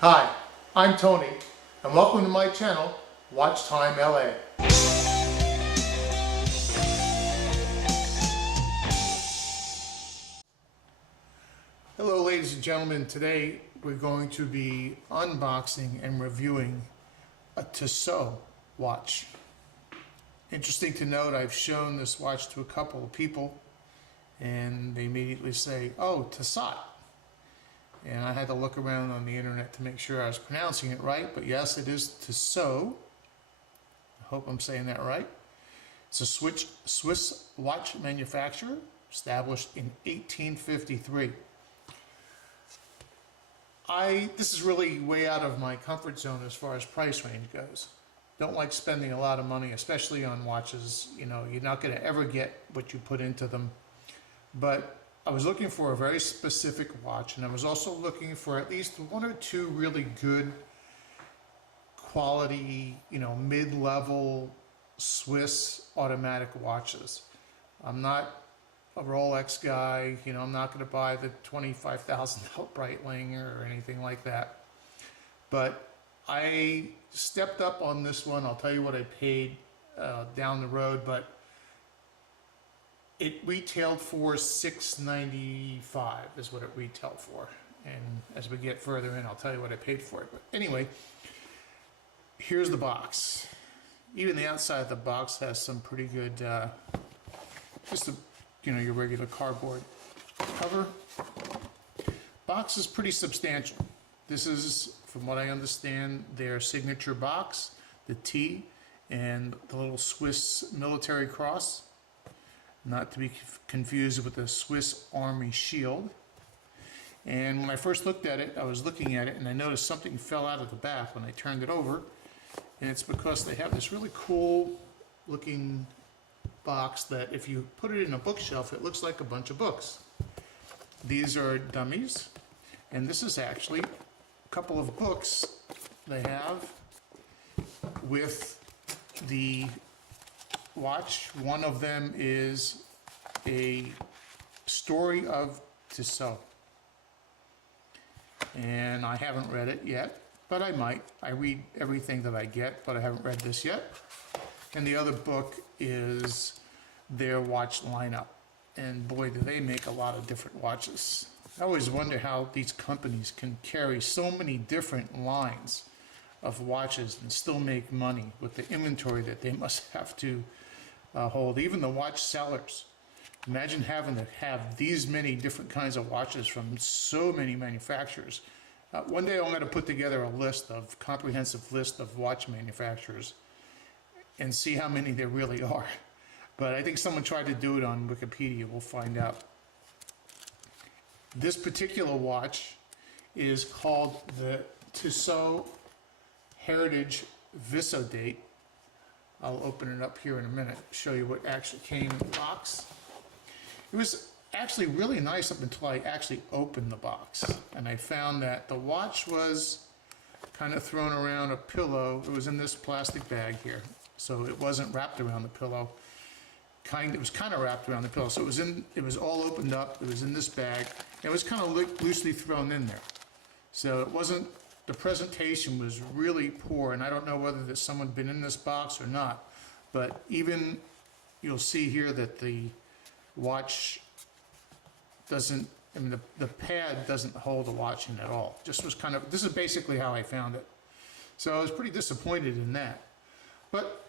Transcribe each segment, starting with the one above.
Hi, I'm Tony, and welcome to my channel, Watch Time LA. Hello ladies and gentlemen, today we're going to be unboxing and reviewing a Tissot watch. Interesting to note, I've shown this watch to a couple of people and they immediately say, oh, Tissot. And I had to look around on the internet to make sure I was pronouncing it right, but yes, it is Tissot. I hope I'm saying that right. It's a Swiss watch manufacturer, established in 1853. This is really way out of my comfort zone as far as price range goes. Don't like spending a lot of money, especially on watches. You know, you're not going to ever get what you put into them. But I was looking for a very specific watch, and I was also looking for at least one or two really good quality, mid-level Swiss automatic watches. I'm not a Rolex guy, I'm not going to buy the $25,000 Breitling or anything like that. But I stepped up on this one. I'll tell you what I paid down the road, but it retailed for $695 is what it retailed for. And as we get further in, I'll tell you what I paid for it. But anyway, here's the box. Even the outside of the box has some pretty good, your regular cardboard cover. Box is pretty substantial. This is, from what I understand, their signature box, the T and the little Swiss military cross. Not to be confused with the Swiss Army shield. And when I first looked at it, I was looking at it and I noticed something fell out of the back when I turned it over. And it's because they have this really cool looking box that if you put it in a bookshelf, it looks like a bunch of books. These are dummies. And this is actually a couple of books they have with the watch. One of them is a story of Tissot, and I haven't read it yet, but I might. I read everything that I get, but I haven't read this yet. And the other book is their watch lineup, and boy, do they make a lot of different watches. I always wonder how these companies can carry so many different lines of watches and still make money with the inventory that they must have to hold. Even the watch sellers. Imagine having to have these many different kinds of watches from so many manufacturers. One day I'm going to put together a comprehensive list of watch manufacturers and see how many there really are. But I think someone tried to do it on Wikipedia. We'll find out. This particular watch is called the Tissot Heritage Visodate. I'll open it up here in a minute, show you what actually came in the box. It was actually really nice up until I actually opened the box. And I found that the watch was kind of thrown around a pillow. It was in this plastic bag here. So it wasn't wrapped around the pillow. It was kind of wrapped around the pillow. So it was all opened up. It was in this bag. It was kind of loosely thrown in there. So it wasn't, the presentation was really poor, and I don't know whether there's someone been in this box or not, but even you'll see here that the watch doesn't, the pad doesn't hold the watch in at all. Just was kind of, this is basically how I found it. So I was pretty disappointed in that. But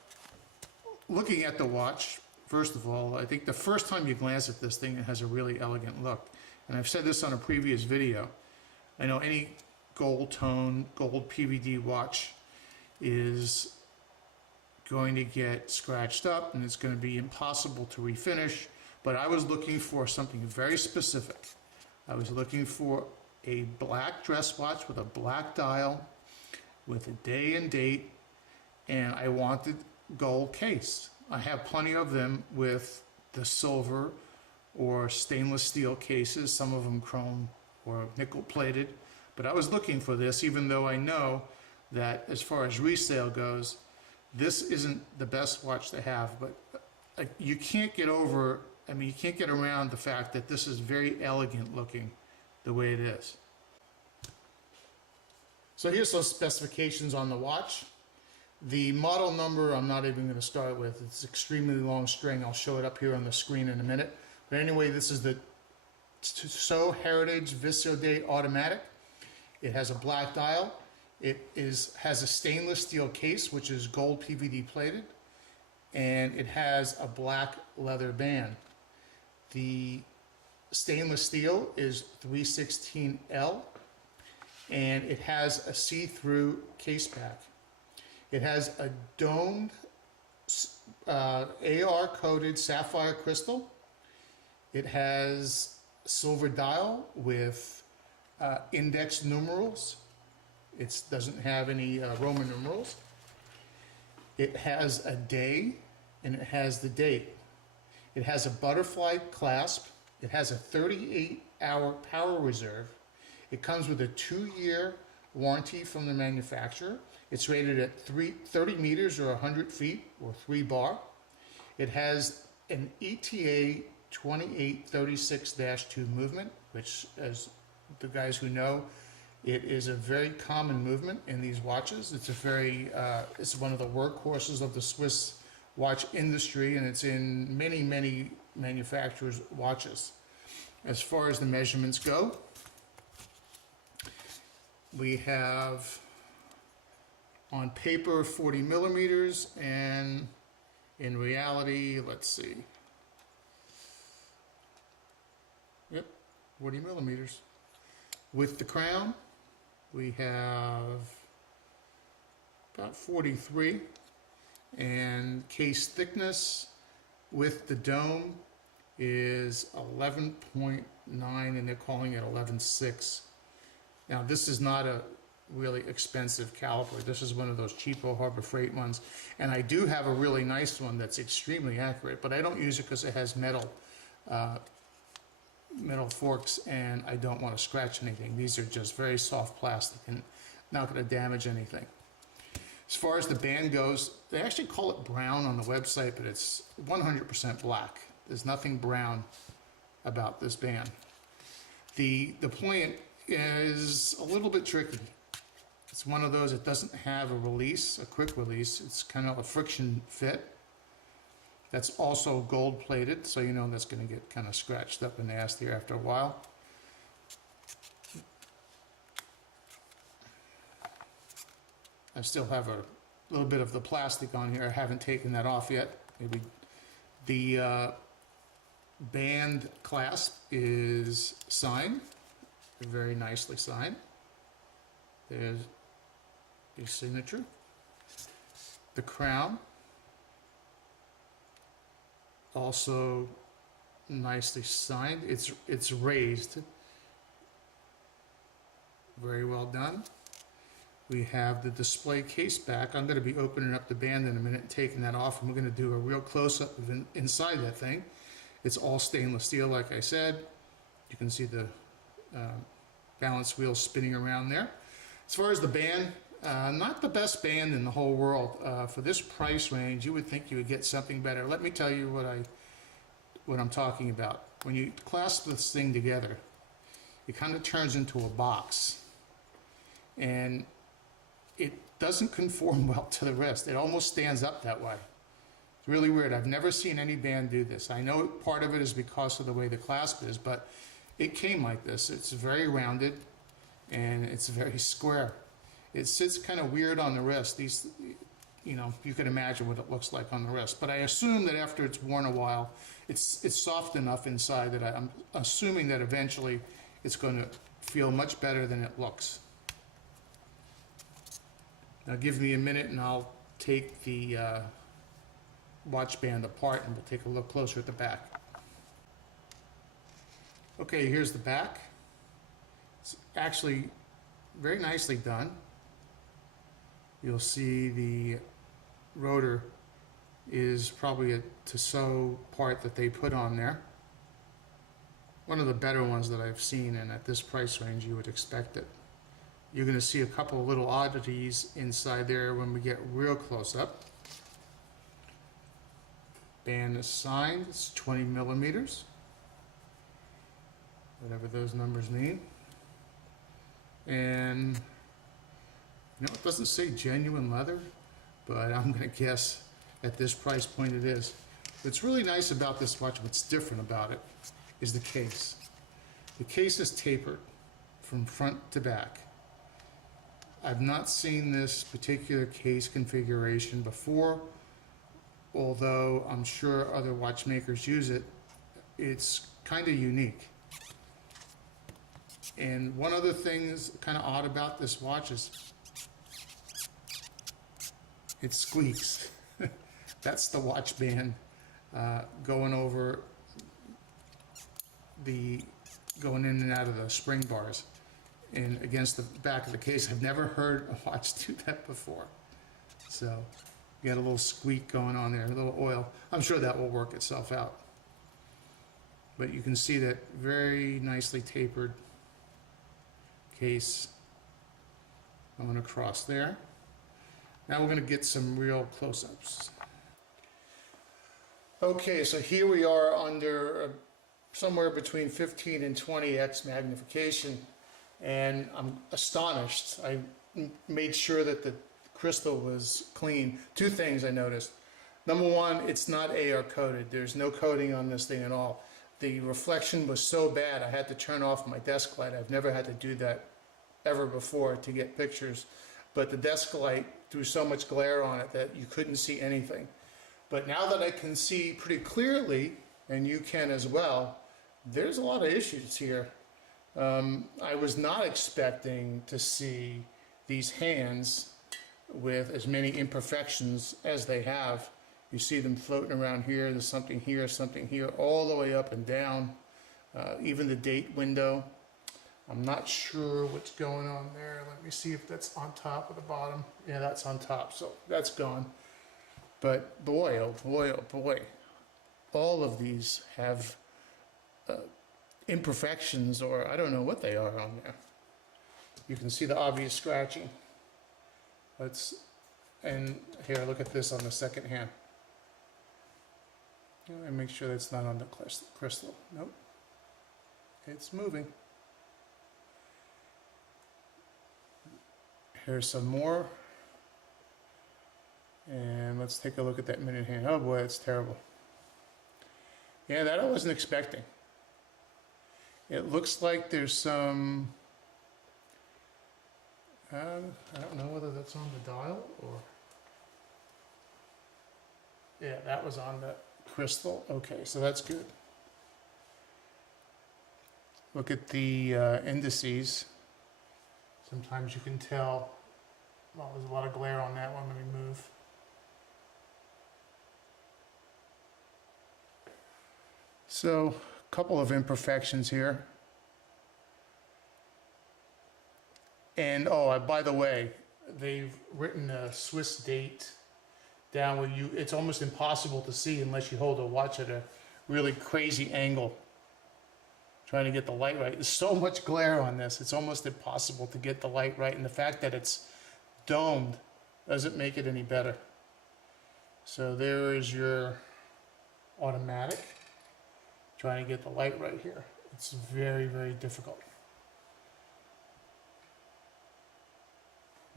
looking at the watch, first of all, I think the first time you glance at this thing, it has a really elegant look. And I've said this on a previous video. I know any gold tone, gold PVD watch is going to get scratched up and it's going to be impossible to refinish. But I was looking for something very specific. I was looking for a black dress watch with a black dial, with a day and date, and I wanted gold case. I have plenty of them with the silver or stainless steel cases, some of them chrome or nickel plated. But I was looking for this, even though I know that as far as resale goes, this isn't the best watch to have. But you can't get over, you can't get around the fact that this is very elegant looking the way it is. So here's some specifications on the watch. The model number I'm not even going to start with. It's extremely long string. I'll show it up here on the screen in a minute. But anyway, this is the Tissot Heritage Visodate Automatic. It has a black dial. It has a stainless steel case, which is gold PVD plated, and it has a black leather band. The stainless steel is 316L, and it has a see-through case back. It has a domed AR-coated sapphire crystal. It has silver dial with index numerals. It doesn't have any Roman numerals. It has a day and it has the date. It has a butterfly clasp. It has a 38-hour power reserve. It comes with a 2-year warranty from the manufacturer. It's rated at 30 meters or 100 feet or 3 bar. It has an ETA 2836-2 movement, which, as the guys who know, it is a very common movement in these watches. It's it's one of the workhorses of the Swiss watch industry, and it's in many, many manufacturers' watches. As far as the measurements go, we have on paper 40 millimeters, and in reality, let's see. Yep, 40 millimeters. With the crown, we have about 43, and case thickness with the dome is 11.9, and they're calling it 11.6. Now, this is not a really expensive caliper. This is one of those cheapo Harbor Freight ones, and I do have a really nice one that's extremely accurate, but I don't use it because it has metal forks, and I don't want to scratch anything. These are just very soft plastic and not going to damage anything. As far as the band goes, they actually call it brown on the website, but it's 100% black. There's nothing brown about this band. The point is a little bit tricky. It's one of those that doesn't have a release, a quick release. It's kind of a friction fit. That's also gold plated, so you know that's going to get kind of scratched up and nasty after a while. I still have a little bit of the plastic on here. I haven't taken that off yet. Maybe the band clasp is signed, very nicely signed. There's your signature. The crown, also nicely signed. It's raised. Very well done. We have the display case back. I'm going to be opening up the band in a minute and taking that off, and we're going to do a real close-up of inside that thing. It's all stainless steel, like I said. You can see the balance wheel spinning around there. As far as the band, not the best band in the whole world. For this price range, you would think you would get something better. Let me tell you what I'm talking about. When you clasp this thing together, it kind of turns into a box, and it doesn't conform well to the wrist. It almost stands up that way. It's really weird. I've never seen any band do this. I know part of it is because of the way the clasp is, but it came like this. It's very rounded, and it's very square. It sits kind of weird on the wrist. These, you know, you can imagine what it looks like on the wrist. But I assume that after it's worn a while, it's soft enough inside that I'm assuming that eventually it's going to feel much better than it looks. Now give me a minute and I'll take the watch band apart and we'll take a look closer at the back. Okay, here's the back. It's actually very nicely done. You'll see the rotor is probably a Tissot part that they put on there. One of the better ones that I've seen, and at this price range you would expect it. You're going to see a couple of little oddities inside there when we get real close up. Band is signed. It's 20 millimeters. Whatever those numbers mean. And You know, it doesn't say genuine leather, but I'm gonna guess at this price point it is. What's really nice about this watch, what's different about it, is the case. The case is tapered from front to back. I've not seen this particular case configuration before, although I'm sure other watchmakers use it. It's kind of unique. And one other thing that's kind of odd about this watch is it squeaks. That's the watch band going over going in and out of the spring bars and against the back of the case. I've never heard a watch do that before. So you got a little squeak going on there, a little oil. I'm sure that will work itself out. But you can see that very nicely tapered case going across there. Now we're going to get some real close-ups. Okay, so here we are under somewhere between 15 and 20x magnification, and I'm astonished. I made sure that the crystal was clean. Two things I noticed. Number one, it's not AR coated. There's no coating on this thing at all. The reflection was so bad I had to turn off my desk light. I've never had to do that ever before to get pictures, but the desk light threw so much glare on it that you couldn't see anything. But now that I can see pretty clearly, and you can as well, there's a lot of issues here. I was not expecting to see these hands with as many imperfections as they have. You see them floating around here, there's something here, all the way up and down. Even the date window. I'm not sure what's going on there. Let me see if that's on top or the bottom. Yeah, that's on top, so that's gone. But boy, oh boy, oh boy. All of these have imperfections, or I don't know what they are on there. You can see the obvious scratching. And here, look at this on the second hand. And make sure that's not on the crystal. Nope. It's moving. Here's some more. And let's take a look at that minute hand. Oh boy, it's terrible. Yeah, that I wasn't expecting. It looks like there's some, I don't know whether that's on the dial or, yeah, that was on the crystal. Okay, so that's good. Look at the indices. Sometimes you can tell, well, there's a lot of glare on that one. Let me move. So, a couple of imperfections here. And, oh, by the way, they've written a Swiss date down where it's almost impossible to see unless you hold a watch at a really crazy angle. Trying to get the light right. There's so much glare on this, it's almost impossible to get the light right. And the fact that it's domed doesn't make it any better. So there is your automatic. Trying to get the light right here. It's very, very difficult.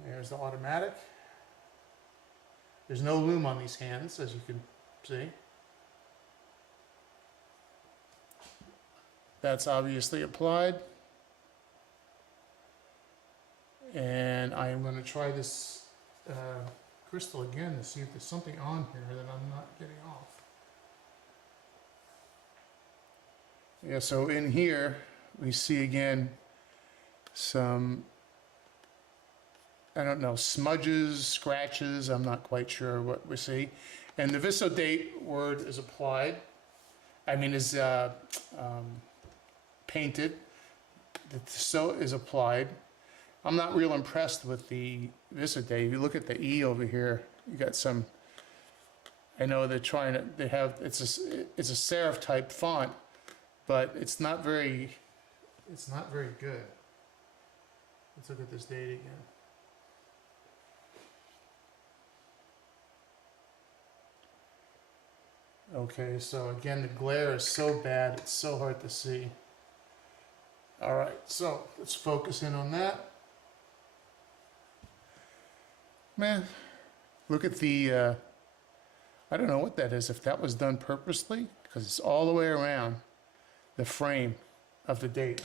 There's the automatic. There's no lume on these hands, as you can see. That's obviously applied. And I am going to try this crystal again to see if there's something on here that I'm not getting off. Yeah, so in here we see again some, I don't know, smudges, scratches, I'm not quite sure what we see. And the Visodate word is applied, is painted. The Tissot is applied. I'm not real impressed with the Visodate. If you look at the E over here, you got some, I know they're trying to, it's a serif type font, but it's not very good. Let's look at this date again. Okay, so again, the glare is so bad, it's so hard to see. All right, so let's focus in on that. Man, look at the, I don't know what that is, if that was done purposely, because it's all the way around the frame of the date.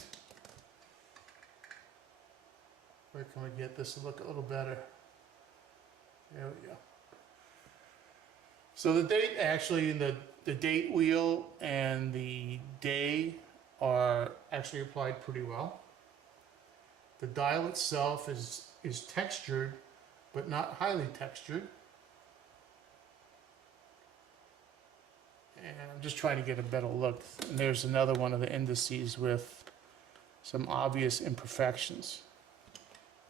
Where can we get this to look a little better? There we go. So the date, actually, the date wheel and the day are actually applied pretty well. The dial itself is textured, but not highly textured. And I'm just trying to get a better look. And there's another one of the indices with some obvious imperfections.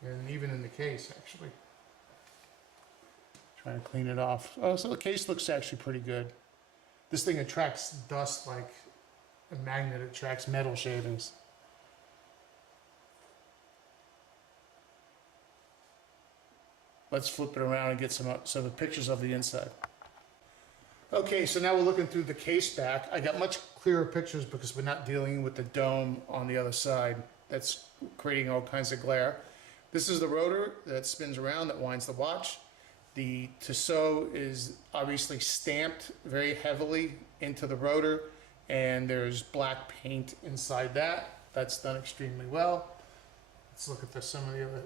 And even in the case, actually. Trying to clean it off. Oh, so the case looks actually pretty good. This thing attracts dust like a magnet attracts metal shavings. Let's flip it around and get some the pictures of the inside. Okay, so now we're looking through the case back. I got much clearer pictures because we're not dealing with the dome on the other side. That's creating all kinds of glare. This is the rotor that spins around, that winds the watch. The Tissot is obviously stamped very heavily into the rotor, and there's black paint inside that. That's done extremely well. Let's look at some of the other.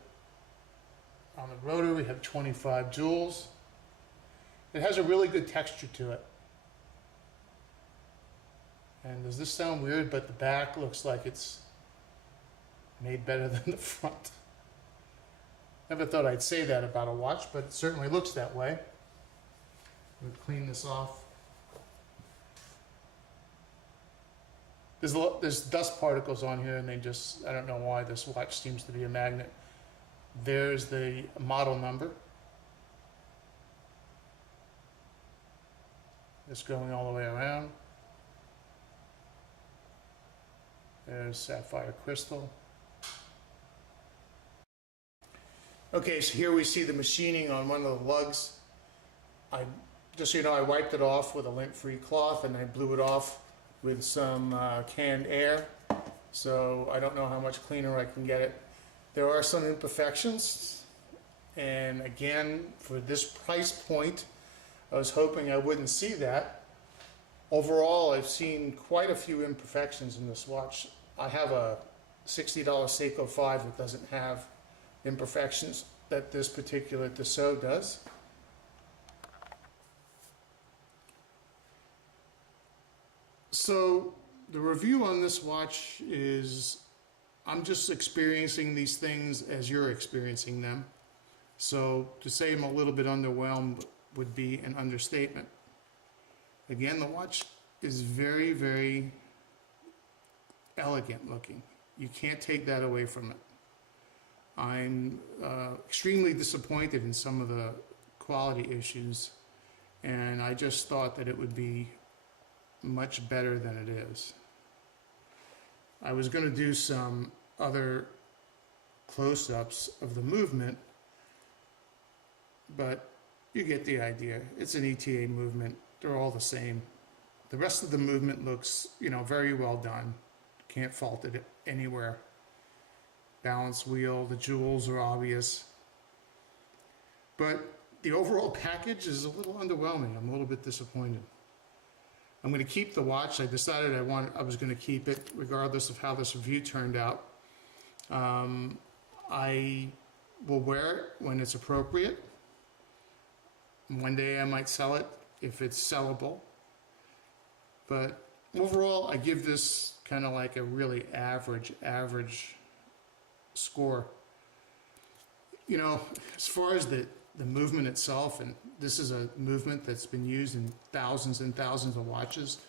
On the rotor, we have 25 joules. It has a really good texture to it. And does this sound weird, but the back looks like it's made better than the front. Never thought I'd say that about a watch, but it certainly looks that way. We'll clean this off. There's dust particles on here, and I don't know why this watch seems to be a magnet. There's the model number. It's going all the way around. There's sapphire crystal. Okay, so here we see the machining on one of the lugs. Just so you know, I wiped it off with a lint-free cloth, and I blew it off with some canned air. So I don't know how much cleaner I can get it. There are some imperfections, and again, for this price point, I was hoping I wouldn't see that. Overall, I've seen quite a few imperfections in this watch. I have a $60 Seiko 5 that doesn't have imperfections that this particular Tissot does. So the review on this watch is, I'm just experiencing these things as you're experiencing them. So to say I'm a little bit underwhelmed would be an understatement. Again, the watch is very, very elegant looking. You can't take that away from it. I'm extremely disappointed in some of the quality issues, and I just thought that it would be much better than it is. I was going to do some other close-ups of the movement, but you get the idea. It's an ETA movement. They're all the same. The rest of the movement looks, very well done. Can't fault it anywhere. Balance wheel, the jewels are obvious. But the overall package is a little underwhelming. I'm a little bit disappointed. I'm going to keep the watch. I decided I was going to keep it regardless of how this review turned out. I will wear it when it's appropriate. One day I might sell it if it's sellable. But overall, I give this kind of like a really average score. As far as the movement itself, and this is a movement that's been used in thousands and thousands of watches,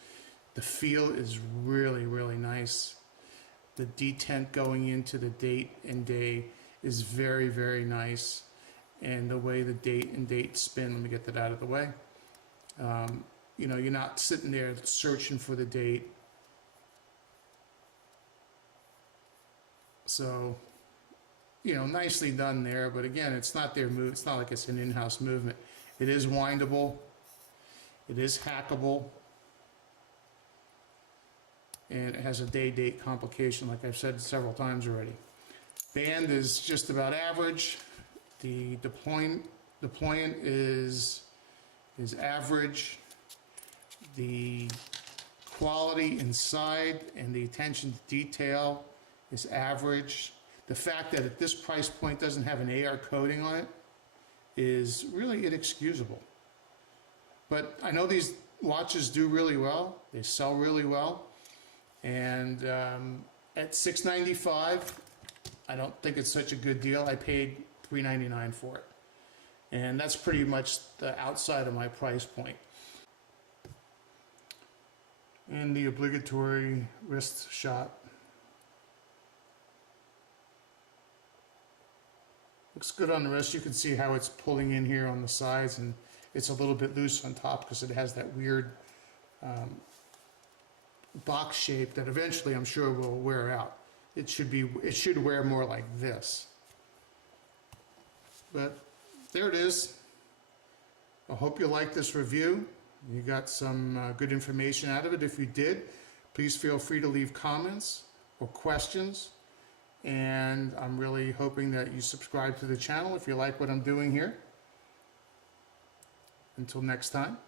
the feel is really, really nice. The detent going into the date and day is very, very nice. And the way the date and date spin, let me get that out of the way. You're not sitting there searching for the date. So, nicely done there, but again, it's not their move. It's not like it's an in-house movement. It is windable. It is hackable. And it has a day-date complication, like I've said several times already. Band is just about average. The deployment The point is average. The quality inside and the attention to detail is average. The fact that at this price point doesn't have an AR coating on it is really inexcusable. But I know these watches do really well. They sell really well. And at $695, I don't think it's such a good deal. I paid $399 for it. And that's pretty much the outside of my price point. And the obligatory wrist shot. Looks good on the wrist. You can see how it's pulling in here on the sides, and it's a little bit loose on top because it has that weird box shape that eventually I'm sure will wear out. It should wear more like this. But there it is. I hope you liked this review. You got some good information out of it. If you did, please feel free to leave comments or questions. And I'm really hoping that you subscribe to the channel if you like what I'm doing here. Until next time.